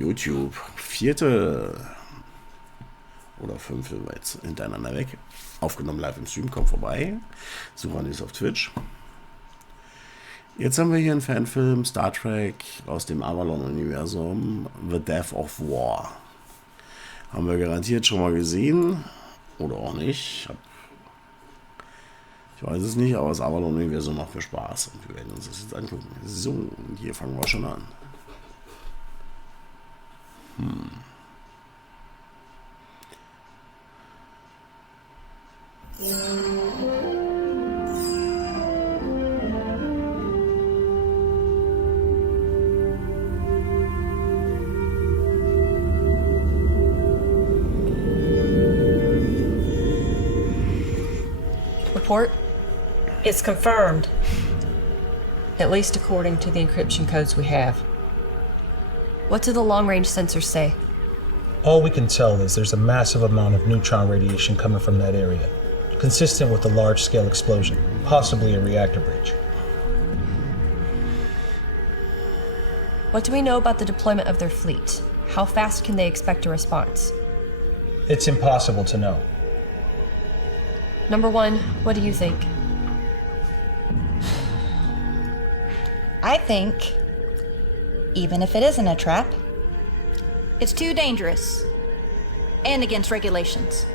YouTube. 4. oder 5. jetzt hintereinander weg. Aufgenommen live im Stream, kommt vorbei. Suraniis auf Twitch. Jetzt haben wir hier einen Fanfilm, Star Trek aus dem Avalon-Universum, The Death of War. Haben wir garantiert schon mal gesehen. Oder auch nicht. Ich weiß es nicht, aber das Avalon-Universum macht mir Spaß. Und wir werden uns das jetzt angucken. So, und hier fangen wir schon an. Report? It's confirmed. At least according to the encryption codes we have. What do the long-range sensors say? All we can tell is there's a massive amount of neutron radiation coming from that area, consistent with a large-scale explosion, possibly a reactor breach. What do we know about the deployment of their fleet? How fast can they expect a response? It's impossible to know. Number 1, what do you think? I think, even if it isn't a trap, It's too dangerous. And against regulations.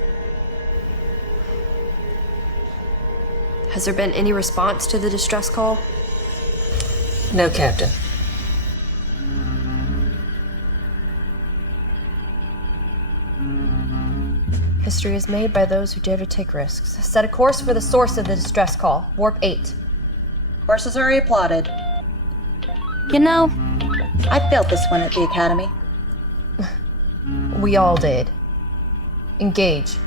Has there been any response to the distress call? No, Captain. History is made by those who dare to take risks. Set a course for the source of the distress call. Warp 8. course is already plotted. You know, I failed this one at the Academy. We all did. Engage.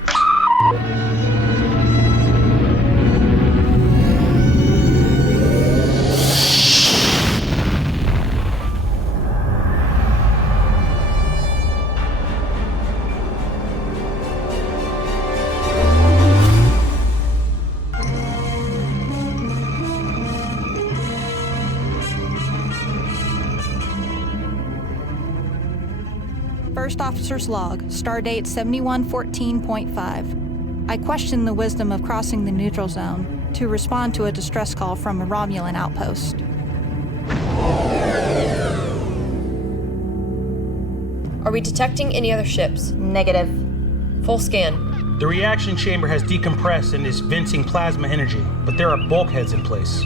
First Officer's Log, Stardate 7114.5. I question the wisdom of crossing the neutral zone to respond to a distress call from a Romulan outpost. Are we detecting any other ships? Negative. Full scan. The reaction chamber has decompressed and is venting plasma energy, but there are bulkheads in place.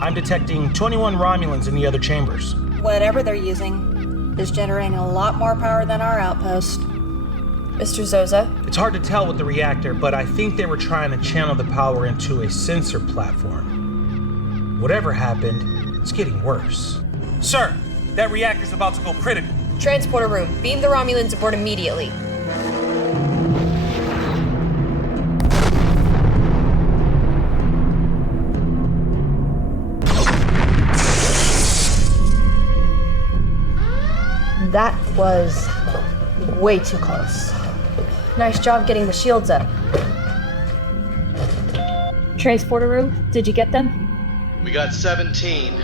I'm detecting 21 Romulans in the other chambers. Whatever they're using is generating a lot more power than our outpost. Mr. Zoza? It's hard to tell with the reactor, but I think they were trying to channel the power into a sensor platform. Whatever happened, it's getting worse. Sir, that reactor's about to go critical. Transporter room. Beam the Romulans aboard immediately. That was way too close. Nice job getting the shields up. Transporter room, did you get them? We got 17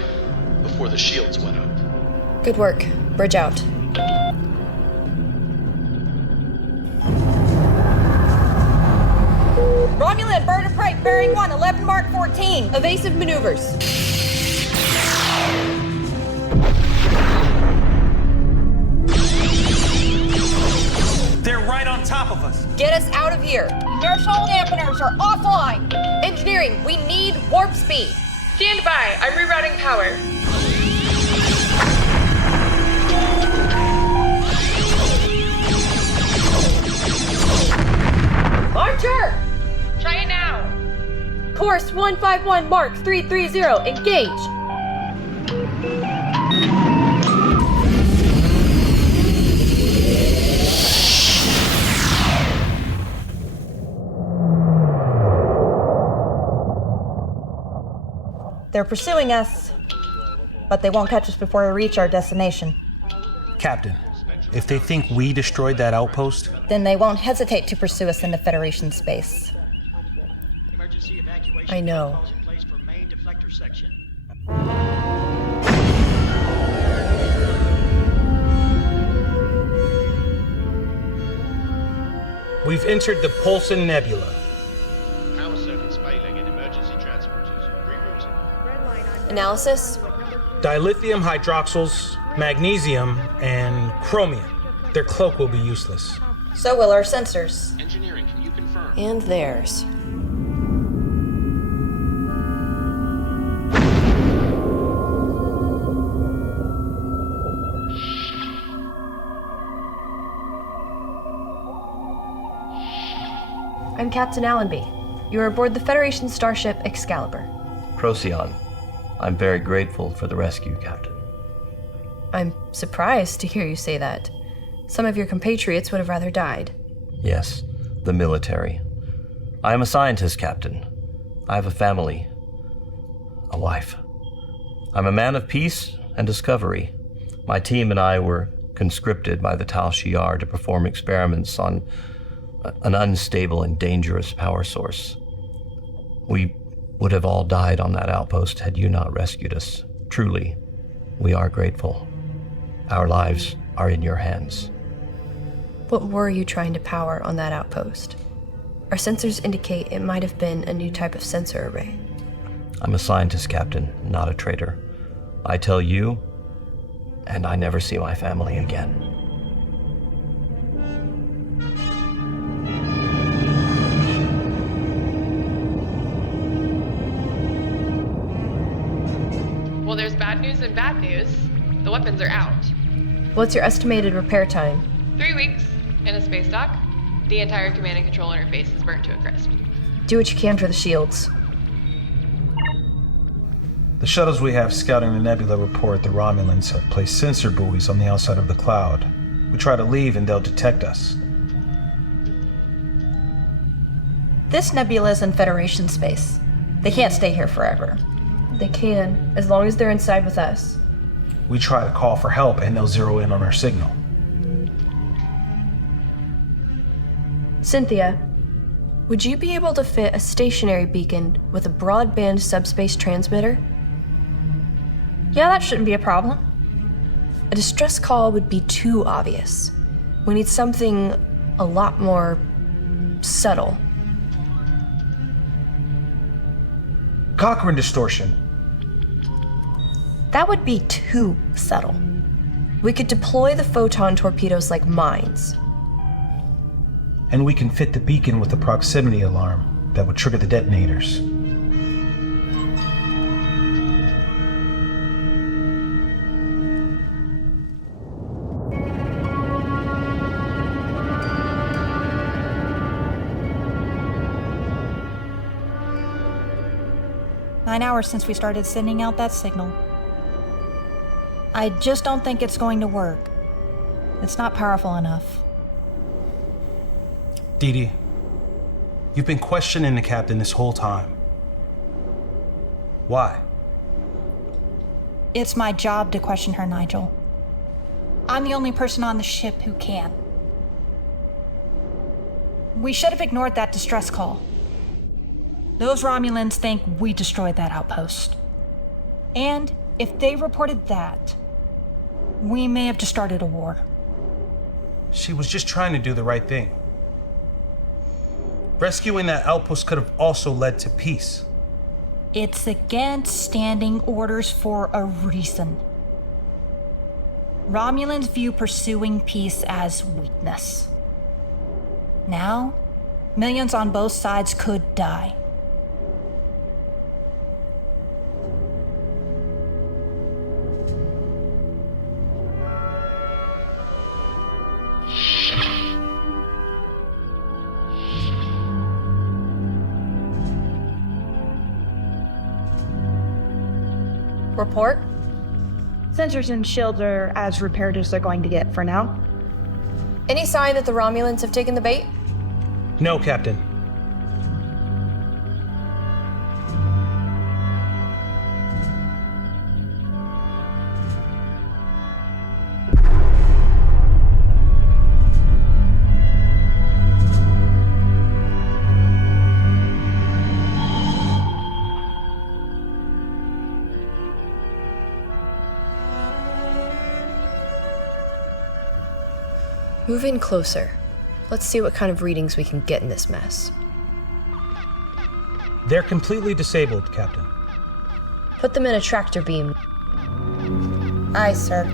before the shields went up. Good work. Bridge out. Romulan bird of prey, bearing 1, 11 Mark 14. Evasive maneuvers. They're right on top of us. Get us out of here. Inertial dampeners are offline. Engineering, we need warp speed. Stand by. I'm rerouting power. Archer! Try it now. Course 151 Mark 330. Engage. They're pursuing us, but they won't catch us before we reach our destination. Captain, if they think we destroyed that outpost, Then they won't hesitate to pursue us in the Federation space. I know. We've entered the Polson Nebula. Power circuits failing in emergency transporters. Rerouting. Analysis? Dilithium hydroxyls, magnesium, and chromium. Their cloak will be useless. So will our sensors. Engineering, can you confirm? And theirs. I'm Captain Allenby. You are aboard the Federation starship Excalibur. Procyon. I'm very grateful for the rescue, Captain. I'm surprised to hear you say that. Some of your compatriots would have rather died. Yes, the military. I am a scientist, Captain. I have a family, a wife. I'm a man of peace and discovery. My team and I were conscripted by the Tal Shiar to perform experiments on an unstable and dangerous power source. We would have all died on that outpost had you not rescued us. Truly, we are grateful. Our lives are in your hands. What were you trying to power on that outpost? Our sensors indicate it might have been a new type of sensor array. I'm a scientist, Captain, not a traitor. I tell you, and I never see my family again. Well, there's bad news and bad news. The weapons are out. What's your estimated repair time? 3 weeks in a space dock. The entire command and control interface is burnt to a crisp. Do what you can for the shields. The shuttles we have scouting the nebula report the Romulans have placed sensor buoys on the outside of the cloud. We try to leave and they'll detect us. This nebula is in Federation space. They can't stay here forever. They can, as long as they're inside with us. We try to call for help and they'll zero in on our signal. Cynthia, would you be able to fit a stationary beacon with a broadband subspace transmitter? Yeah, that shouldn't be a problem. A distress call would be too obvious. We need something a lot more subtle. Cochrane distortion. That would be too subtle. We could deploy the photon torpedoes like mines. And we can fit the beacon with a proximity alarm that would trigger the detonators. Nine hours since we started sending out that signal. I just don't think it's going to work. It's not powerful enough. Dee Dee, you've been questioning the captain this whole time. Why? It's my job to question her, Nigel. I'm the only person on the ship who can. We should have ignored that distress call. Those Romulans think we destroyed that outpost. And if they reported that, we may have just started a war. She was just trying to do the right thing. Rescuing that outpost could have also led to peace. It's against standing orders for a reason. Romulans view pursuing peace as weakness. Now, millions on both sides could die. Report? Sensors and shields are as repaired as they're going to get for now. Any sign that the Romulans have taken the bait? No, Captain. Move in closer. Let's see what kind of readings we can get in this mess. They're completely disabled, Captain. Put them in a tractor beam. Aye, sir.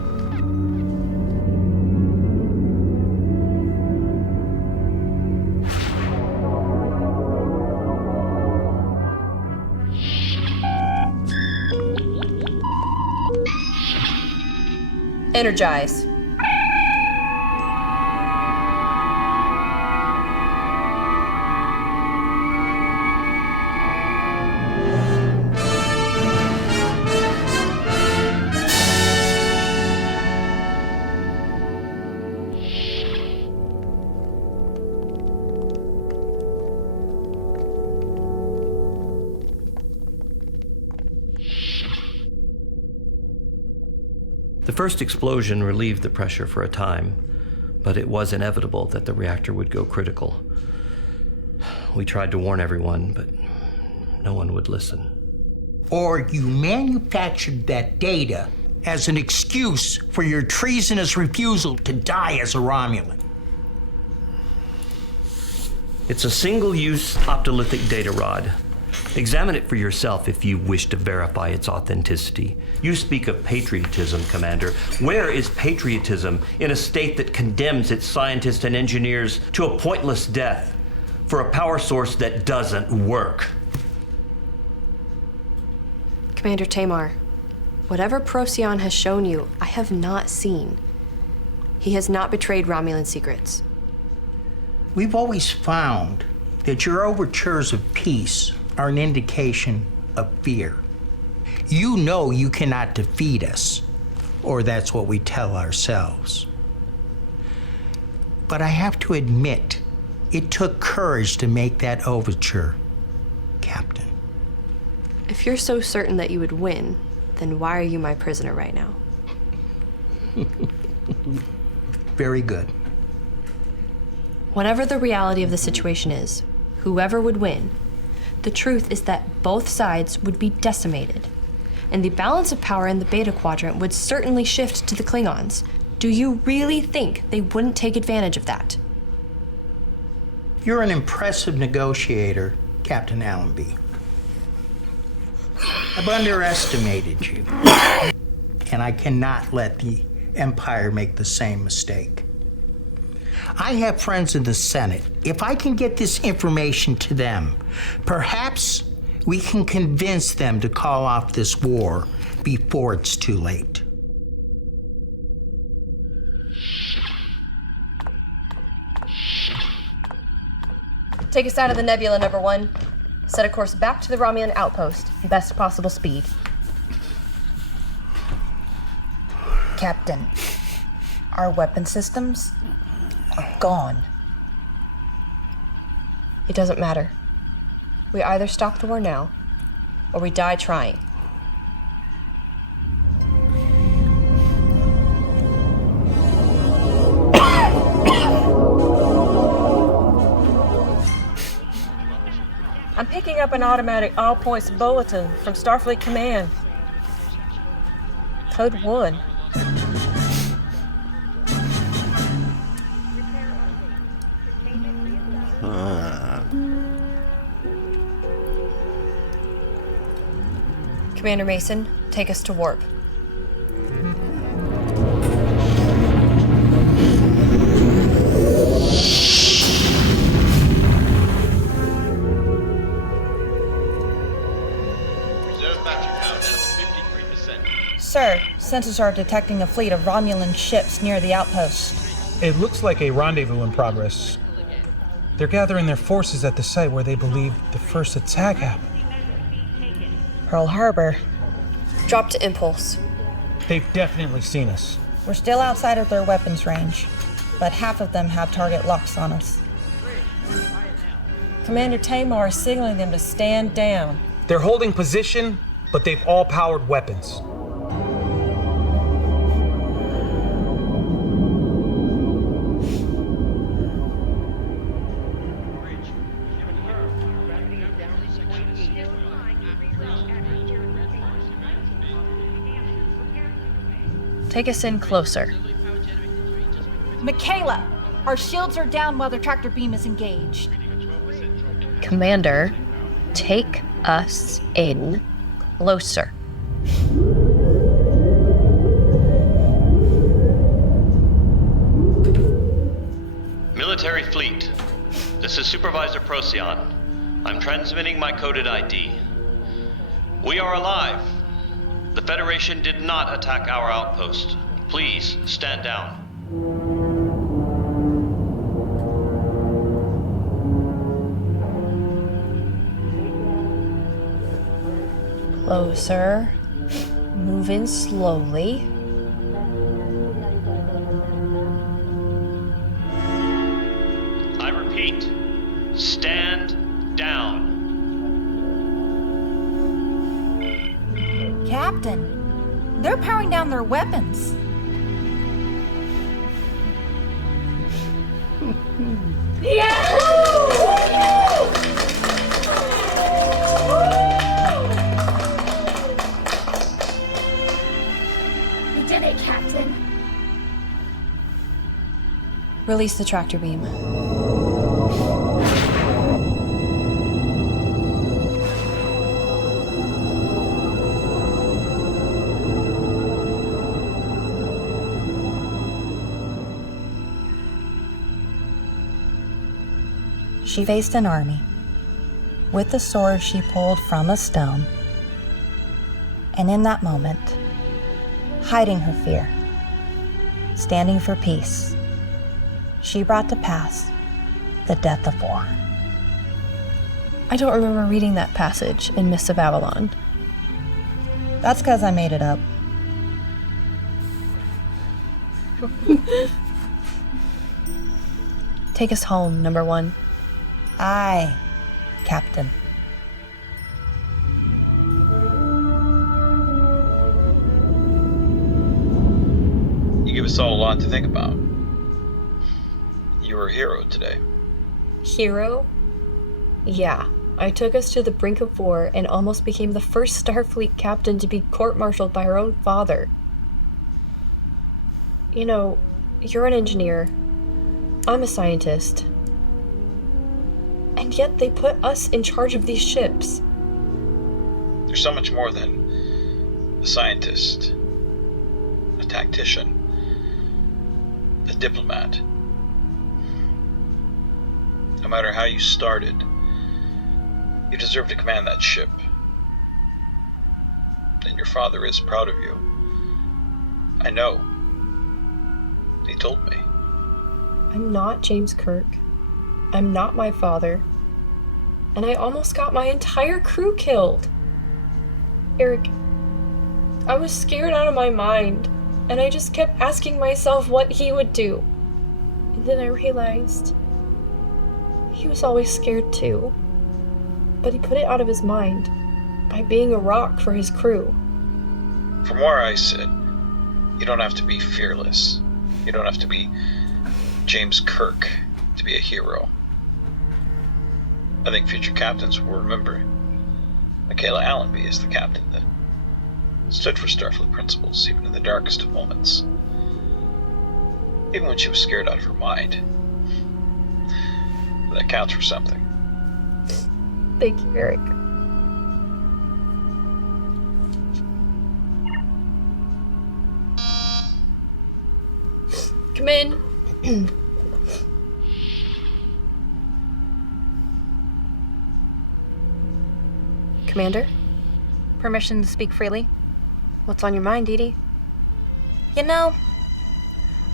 Energize. The first explosion relieved the pressure for a time, but it was inevitable that the reactor would go critical. We tried to warn everyone, but no one would listen. Or you manufactured that data as an excuse for your treasonous refusal to die as a Romulan. It's a single-use optolithic data rod. Examine it for yourself if you wish to verify its authenticity. You speak of patriotism, Commander. Where is patriotism in a state that condemns its scientists and engineers to a pointless death for a power source that doesn't work? Commander Tamar, whatever Procyon has shown you, I have not seen. He has not betrayed Romulan secrets. We've always found that your overtures of peace are an indication of fear. You know you cannot defeat us, or that's what we tell ourselves. But I have to admit, it took courage to make that overture, Captain. If you're so certain that you would win, then why are you my prisoner right now? Very good. Whatever the reality of the situation is, whoever would win, the truth is that both sides would be decimated, and the balance of power in the Beta Quadrant would certainly shift to the Klingons. Do you really think they wouldn't take advantage of that? You're an impressive negotiator, Captain Allenby. I've underestimated you, and I cannot let the Empire make the same mistake. I have friends in the Senate. If I can get this information to them, perhaps we can convince them to call off this war before it's too late. Take us out of the nebula, number one. Set a course back to the Romulan outpost, best possible speed. Captain, our weapon systems are gone. It doesn't matter. We either stop the war now, or we die trying. I'm picking up an automatic all-points bulletin from Starfleet Command. Code 1. Commander Mason, take us to warp. Sir, sensors are detecting a fleet of Romulan ships near the outpost. It looks like a rendezvous in progress. They're gathering their forces at the site where they believe the first attack happened. Pearl Harbor. Drop to impulse. They've definitely seen us. We're still outside of their weapons range, but half of them have target locks on us. Commander Tamar is signaling them to stand down. They're holding position, but they've all powered weapons. Take us in closer. Michaela, Our shields are down while the tractor beam is engaged. Commander, take us in closer. Military fleet. This is Supervisor Procyon. I'm transmitting my coded ID. We are alive. The Federation did not attack our outpost. Please stand down. Closer. Move in slowly. I repeat, stand down. Captain, they're powering down their weapons. We did it, Captain. Release the tractor beam. She faced an army with the sword she pulled from a stone. And in that moment, hiding her fear, standing for peace, she brought to pass the death of war. I don't remember reading that passage in Mists of Avalon. That's because I made it up. Take us home, number one. Aye, Captain. You give us all a lot to think about. You were a hero today. Hero? Yeah, I took us to the brink of war and almost became the first Starfleet captain to be court-martialed by our own father. You know, you're an engineer. I'm a scientist. And yet they put us in charge of these ships. You're so much more than a scientist, a tactician, a diplomat. No matter how you started, you deserve to command that ship. And your father is proud of you. I know. He told me. I'm not James Kirk. I'm not my father. And I almost got my entire crew killed. Eric, I was scared out of my mind, and I just kept asking myself what he would do. And then I realized he was always scared too. But he put it out of his mind by being a rock for his crew. From where I sit, you don't have to be fearless. You don't have to be James Kirk to be a hero. I think future captains will remember Michaela Allenby as the captain that stood for Starfleet principles, even in the darkest of moments. Even when she was scared out of her mind. That counts for something. Thank you, Eric. Come in. Commander? Permission to speak freely? What's on your mind, Edie? You know,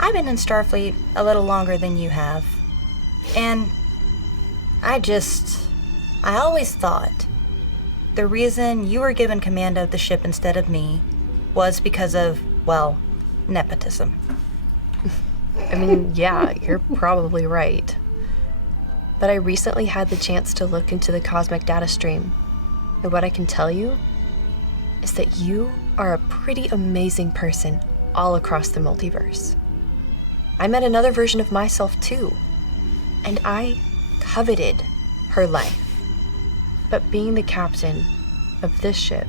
I've been in Starfleet a little longer than you have. And I always thought the reason you were given command of the ship instead of me was because of, well, nepotism. I mean, yeah, you're probably right. But I recently had the chance to look into the cosmic data stream. And what I can tell you is that you are a pretty amazing person all across the multiverse. I met another version of myself too, and I coveted her life. But being the captain of this ship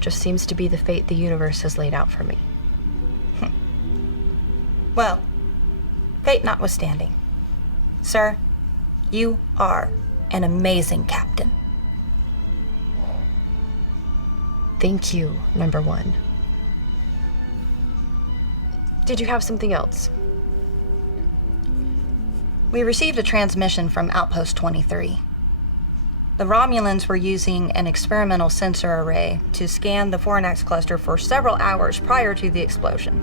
just seems to be the fate the universe has laid out for me. Well, Fate notwithstanding. Sir, you are an amazing captain. Thank you, number one. Did you have something else? We received a transmission from Outpost 23. The Romulans were using an experimental sensor array to scan the Fornax cluster for several hours prior to the explosion.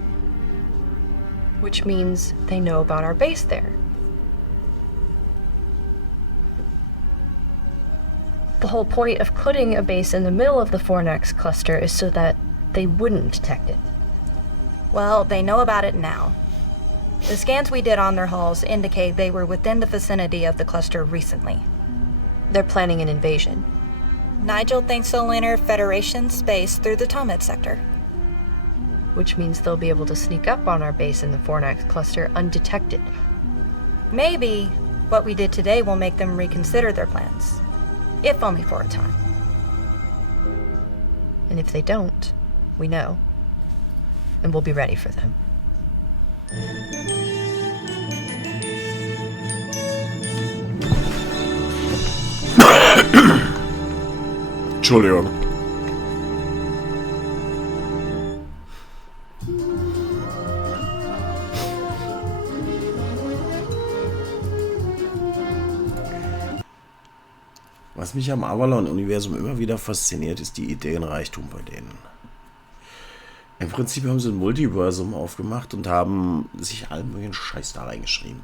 Which means they know about our base there. The whole point of putting a base in the middle of the Fornax cluster is so that they wouldn't detect it. Well, they know about it now. The scans we did on their hulls indicate they were within the vicinity of the cluster recently. They're planning an invasion. Nigel thinks they'll enter Federation space through the Tomid sector. Which means they'll be able to sneak up on our base in the Fornax cluster undetected. Maybe what we did today will make them reconsider their plans. If only for a time. And if they don't, we know. And we'll be ready for them. Entschuldigung. Was mich am Avalon-Universum immer wieder fasziniert, ist die Ideenreichtum bei denen. Im Prinzip haben sie ein Multiversum aufgemacht und haben sich allen möglichen Scheiß da reingeschrieben.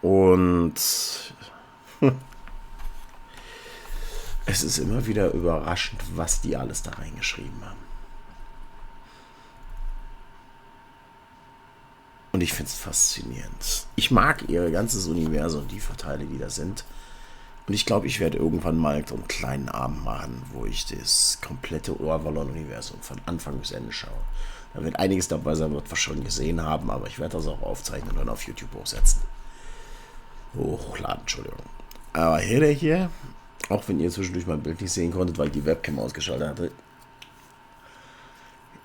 Und es ist immer wieder überraschend, was die alles da reingeschrieben haben. Und ich finde es faszinierend. Ich mag ihr ganzes Universum, die Verteile, die da sind. Und ich glaube, ich werde irgendwann mal so einen kleinen Abend machen, wo ich das komplette Avalon-Universum von Anfang bis Ende schaue. Da wird einiges dabei sein, was wir schon gesehen haben, aber ich werde das auch aufzeichnen und dann auf YouTube hochsetzen. Hochladen, Entschuldigung. Aber hier, auch wenn ihr zwischendurch mein Bild nicht sehen konntet, weil ich die Webcam ausgeschaltet hatte,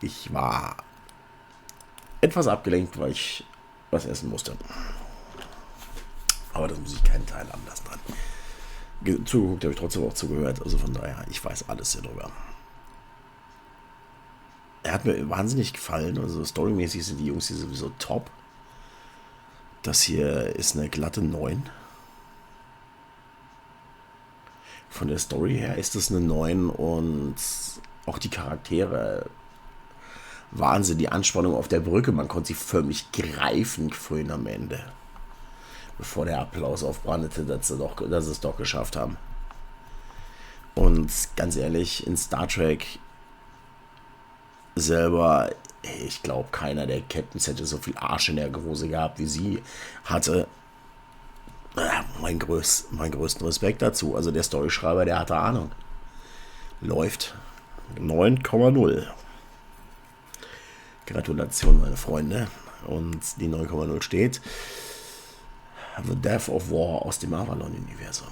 ich war etwas abgelenkt, weil ich was essen musste. Aber das muss ich keinen Teil anlassen dran. Zugeguckt habe ich trotzdem auch zugehört, also von daher, ich weiß alles hier drüber. Er hat mir wahnsinnig gefallen, also storymäßig sind die Jungs hier sowieso top. Das hier ist eine glatte 9. Von der Story her ist es eine 9 und auch die Charaktere, Wahnsinn, die Anspannung auf der Brücke, man konnte sie förmlich greifen vorhin am Ende. Bevor der Applaus aufbrandete, dass sie es doch geschafft haben. Und ganz ehrlich, in Star Trek selber, ich glaube, keiner der Captains hätte so viel Arsch in der Hose gehabt, wie sie hatte. Mein größten Respekt dazu. Also der Storyschreiber, der hatte Ahnung. Läuft 9,0. Gratulation, meine Freunde. Und die 9,0 steht The Death of War aus dem Avalon-Universum.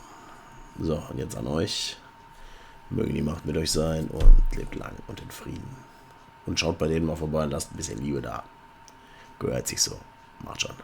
So, und jetzt an euch. Möge die Macht mit euch sein und lebt lang und in Frieden. Und schaut bei denen mal vorbei und lasst ein bisschen Liebe da. Gehört sich so. Macht schon.